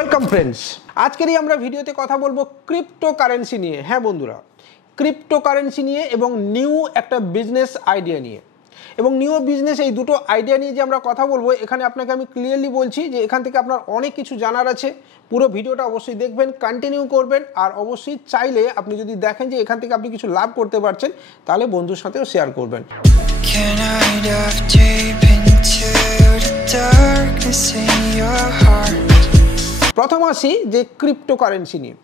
Welcome friends, আজকেরই আমরা ভিডিওতে কথা বলবো ক্রিপ্টোকারেন্সি নিয়ে। হ্যাঁ বন্ধুরা, ক্রিপ্টোকারেন্সি নিয়ে এবং নিউ একটা বিজনেস আইডিয়া নিয়ে এবং নিউ বিজনেস, এই দুটো আইডিয়া নিয়ে যে আমরা কথা বলবো, এখানে আপনাকে আমি ক্লিয়ারলি বলছি যে এখান থেকে আপনার অনেক কিছু জানার আছে। পুরো ভিডিওটা অবশ্যই দেখবেন, কন্টিনিউ করবেন, আর অবশ্যই চাইলে আপনি যদি দেখেন যে এখান থেকে আপনি কিছু লাভ করতে পারছেন, তাহলে বন্ধুর সাথেও শেয়ার করবেন। প্রথম আসি যে ক্রিপ্টোকারেন্সি নিয়ে।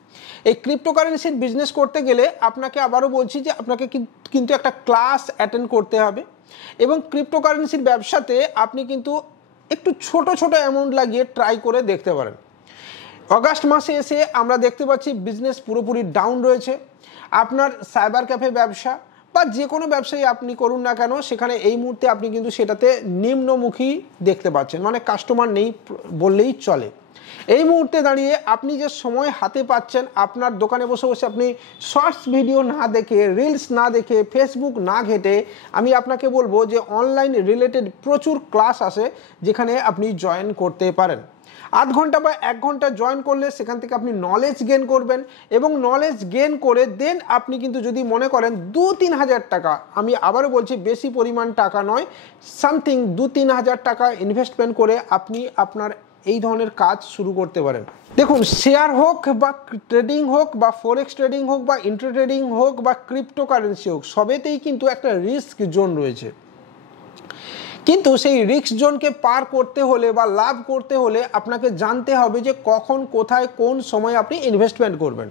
এই ক্রিপ্টোকারেন্সির বিজনেস করতে গেলে আপনাকে আবারও বলছি যে আপনাকে কিন্তু একটা ক্লাস অ্যাটেন্ড করতে হবে এবং ক্রিপ্টোকারেন্সির ব্যবসাতে আপনি কিন্তু একটু ছোট ছোট অ্যামাউন্ট লাগিয়ে ট্রাই করে দেখতে পারেন। অগাস্ট মাসে এসে আমরা দেখতে পাচ্ছি বিজনেস পুরোপুরি ডাউন রয়েছে। আপনার সাইবার ক্যাফে ব্যবসা বা যে কোনো ব্যবসায়ী আপনি করুন না কেন, সেখানে এই মুহূর্তে আপনি কিন্তু সেটাতে নিম্নমুখী দেখতে পাচ্ছেন, মানে কাস্টমার নেই বললেই চলে। এই মুহূর্তে দাঁড়িয়ে আপনি যে সময় হাতে পাচ্ছেন, আপনার দোকানে বসে বসে আপনি শর্টস ভিডিও না দেখে, রিলস না দেখে, ফেসবুক না ঘেটে, আমি আপনাকে বলবো যে অনলাইন রিলেটেড প্রচুর ক্লাস আসে যেখানে আপনি জয়েন করতে পারেন। আধ ঘন্টা বা 1 ঘন্টা জয়েন করলে সেখান থেকে আপনি নলেজ গেন করবেন এবং নলেজ গেন করে দেন আপনি কিন্তু যদি মনে করেন 2-3 হাজার টাকা, আমি আবারও বলছি বেশি পরিমাণ টাকা নয়, সামথিং 2-3 হাজার টাকা ইনভেস্টমেন্ট করে আপনি আপনার এই ধরনের কাজ শুরু করতে পারেন। দেখুন, শেয়ার হোক বা ট্রেডিং হোক বা ফরেক্স ট্রেডিং হোক বা ইন্ট্রা ট্রেডিং হোক বা ক্রিপ্টোকারেন্সি হোক, সবেতেই কিন্তু একটা রিস্ক জোন রয়েছে। কিন্তু সেই রিস্ক জোনকে পার করতে হলে বা লাভ করতে হলে আপনাকে জানতে হবে যে কখন, কোথায়, কোন সময় আপনি ইনভেস্টমেন্ট করবেন,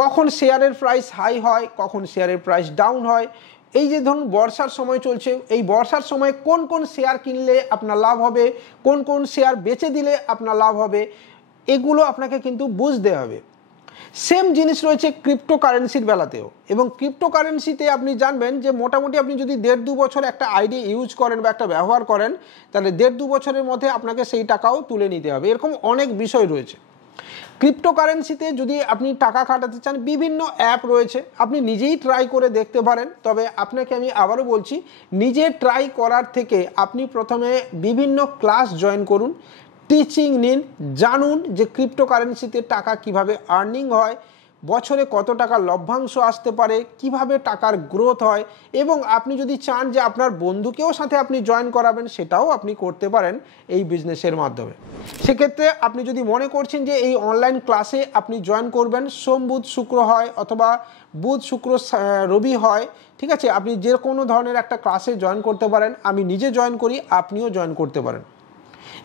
কখন শেয়ারের প্রাইস হাই হয়, কখন শেয়ারের প্রাইস ডাউন হয়। এই যে ধরুন বর্ষার সময় চলছে, এই বর্ষার সময় কোন কোন শেয়ার কিনলে আপনার লাভ হবে, কোন কোন শেয়ার বেচে দিলে আপনার লাভ হবে, এগুলো আপনাকে কিন্তু বুঝতে হবে। সেম জিনিস রয়েছে ক্রিপ্টোকারেন্সির বেলাতেও। এবং ক্রিপ্টোকারেন্সিতে আপনি জানবেন যে মোটামুটি আপনি যদি 1.5-2 বছর একটা আইডি ইউজ করেন বা একটা ব্যবহার করেন, তাহলে 1.5-2 বছরের মধ্যে আপনাকে সেই টাকাও তুলে নিতে হবে। এরকম অনেক বিষয় রয়েছে। ক্রিপ্টোকারেন্সিতে যদি আপনি টাকা খাটাতে চান, বিভিন্ন অ্যাপ রয়েছে, আপনি নিজেই ট্রাই করে দেখতে পারেন। তবে আপনাকে আমি আবারও বলছি, নিজে ট্রাই করার থেকে আপনি প্রথমে বিভিন্ন ক্লাস জয়েন করুন, টিচিং নিন, জানুন যে ক্রিপ্টোকারেন্সিতে টাকা কিভাবে আর্নিং হয়, বছরে কত টাকা লভ্যাংশ আসতে পারে, কিভাবে টাকার গ্রোথ হয়, এবং আপনি যদি চান যে আপনার বন্ধুকেও সাথে আপনি জয়েন করাবেন, সেটাও আপনি করতে পারেন এই বিজনেসের মাধ্যমে। সেক্ষেত্রে আপনি যদি মনে করছেন যে এই অনলাইন ক্লাসে আপনি জয়েন করবেন, সোম বুধ শুক্র হয় অথবা বুধ শুক্র রবি হয়, ঠিক আছে, আপনি যে কোনো ধরনের একটা ক্লাসে জয়েন করতে পারেন। আমি নিজে জয়েন করি, আপনিও জয়েন করতে পারেন।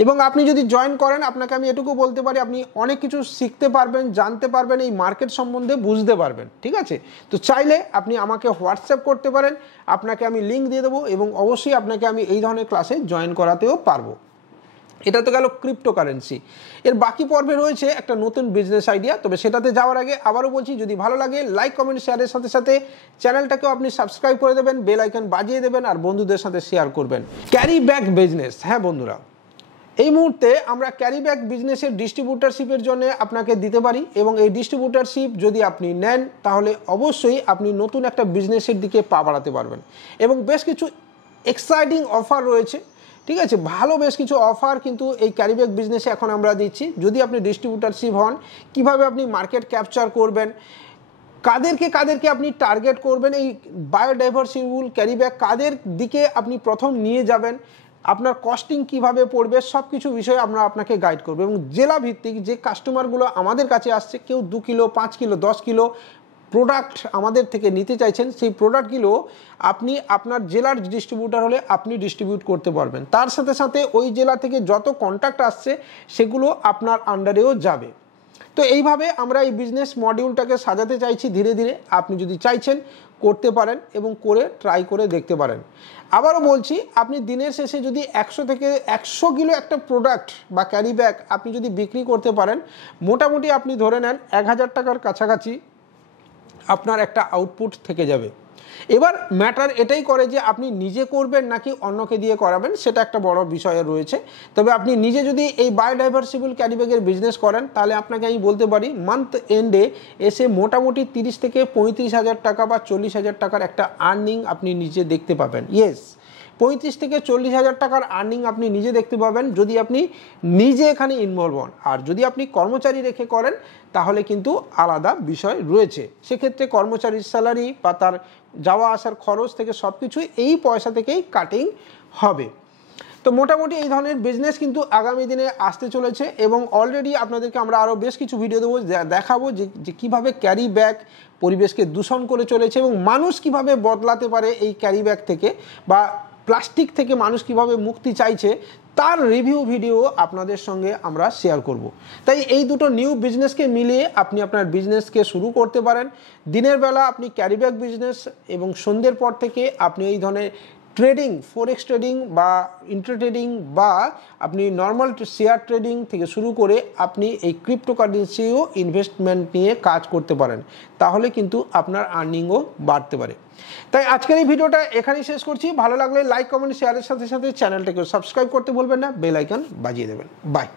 এবং আপনি যদি জয়েন করেন, আপনাকে আমি এটুকু বলতে পারি, আপনি অনেক কিছু শিখতে পারবেন, জানতে পারবেন, এই মার্কেট সম্বন্ধে বুঝতে পারবেন। ঠিক আছে, তো চাইলে আপনি আমাকে হোয়াটসঅ্যাপ করতে পারেন, আপনাকে আমি লিঙ্ক দিয়ে দেবো এবং অবশ্যই আপনাকে আমি এই ধরনের ক্লাসে জয়েন করাতেও পারবো। এটা তো গেল ক্রিপ্টোকারেন্সি। এর বাকি পর্বে রয়েছে একটা নতুন বিজনেস আইডিয়া। তবে সেটাতে যাওয়ার আগে আবারও বলছি, যদি ভালো লাগে লাইক, কমেন্ট, শেয়ারের সাথে সাথে চ্যানেলটাকেও আপনি সাবস্ক্রাইব করে দেবেন, বেল আইকন বাজিয়ে দেবেন আর বন্ধুদের সাথে শেয়ার করবেন। Carry back business. হ্যাঁ বন্ধুরা, এই মুহূর্তে আমরা ক্যারি ব্যাক বিজনেসের ডিস্ট্রিবিউটারশিপের জন্য আপনাকে দিতে পারি এবং এই ডিস্ট্রিবিউটারশিপ যদি আপনি নেন, তাহলে অবশ্যই আপনি নতুন একটা বিজনেসের দিকে পা বাড়াতে পারবেন। এবং বেশ কিছু এক্সাইটিং অফার রয়েছে, ঠিক আছে, ভালো বেশ কিছু অফার কিন্তু এই ক্যারি ব্যাক বিজনেসে এখন আমরা দিচ্ছি। যদি আপনি ডিস্ট্রিবিউটারশিপ হন, কিভাবে আপনি মার্কেট ক্যাপচার করবেন, কাদেরকে আপনি টার্গেট করবেন, এই বায়োডাইভার্সিবল ক্যারি ব্যাগ কাদের দিকে আপনি প্রথম নিয়ে যাবেন, আপনার কস্টিং কিভাবে পড়বে, সব কিছু বিষয়ে আমরা আপনাকে গাইড করব। এবং জেলা ভিত্তিক যে কাস্টমারগুলো আমাদের কাছে আসছে, কেউ 2 কিলো, 5 কিলো, 10 কিলো প্রোডাক্ট আমাদের থেকে নিতে চাইছেন, সেই প্রোডাক্টগুলো আপনি আপনার জেলার ডিস্ট্রিবিউটার হলে আপনি ডিস্ট্রিবিউট করতে পারবেন। তার সাথে সাথে ওই জেলা থেকে যত কন্ট্যাক্ট আসছে সেগুলো আপনার আন্ডারেও যাবে। তো এইভাবে আমরা এই বিজনেস মডিউলটাকে সাজাতে চাইছি ধীরে ধীরে। আপনি যদি চাইছেন করতে পারেন এবং করে ট্রাই করে দেখতে পারেন। আবারও বলছি, আপনি দিনের শেষে যদি 100 থেকে 100 কিলো একটা প্রোডাক্ট বা ক্যারি ব্যাগ আপনি যদি বিক্রি করতে পারেন, মোটামুটি আপনি ধরে নেন 1000 টাকার কাছাকাছি আপনার একটা আউটপুট থেকে যাবে। এবার ম্যাটার এটাই করে যে আপনি নিজে করবেন নাকি অন্যকে দিয়ে করাবেন, সেটা একটা বড় বিষয় রয়েছে। তবে আপনি নিজে যদি এই বায়োডাইভার্সিবল ক্যারি ব্যাগের বিজনেস করেন, তাহলে আপনাকে আমি বলতে পারি মান্থ এন্ডে এসে মোটামুটি 30 থেকে 35 হাজার টাকা বা 40 হাজার টাকার একটা আর্নিং আপনি নিজে দেখতে পাবেন। ইয়েস, 35 থেকে 40 হাজার টাকার আর্নিং আপনি নিজে দেখতে পাবেন যদি আপনি নিজে এখানে ইনভলভ হন। আর যদি আপনি কর্মচারী রেখে করেন তাহলে কিন্তু আলাদা বিষয় রয়েছে। সেক্ষেত্রে কর্মচারীর স্যালারি বা তার যাওয়া আসার খরচ থেকে সব কিছুই এই পয়সা থেকেই কাটিং হবে। তো মোটামুটি এই ধরনের বিজনেস কিন্তু আগামী দিনে আসতে চলেছে এবং অলরেডি আপনাদেরকে আমরা আরও বেশ কিছু ভিডিও দেবো, দেখাবো যে কীভাবে ক্যারি ব্যাগ পরিবেশকে দূষণ করে চলেছে এবং মানুষ কিভাবে বদলাতে পারে এই ক্যারি ব্যাগ থেকে, বা প্লাস্টিক থেকে মানুষ কিভাবে মুক্তি চাইছে তার রিভিউ ভিডিও আপনাদের সঙ্গে আমরা শেয়ার করব। তাই এই দুটো নিউ বিজনেসকে মিলিয়ে আপনি আপনার বিজনেসকে শুরু করতে পারেন। দিনের বেলা আপনি ক্যারি ব্যাগ বিজনেস এবং সন্ধ্যের পর থেকে আপনি এই ধরনের ট্রেডিং, ফরেক্স ট্রেডিং বা ইন্টারট্রেডিং বা আপনি নর্মাল শেয়ার ট্রেডিং থেকে শুরু করে আপনি এই ক্রিপ্টোকারেন্সিও ইনভেস্টমেন্ট নিয়ে কাজ করতে পারেন, তাহলে কিন্তু আপনার আর্নিংও বাড়তে পারে। তাই আজকের এই ভিডিওটা এখানেই শেষ করছি। ভালো লাগলে লাইক, কমেন্ট, শেয়ারের সাথে সাথে চ্যানেলটাকে সাবস্ক্রাইব করতে ভুলবেন না, বেল আইকন বাজিয়ে দেবেন। বাই।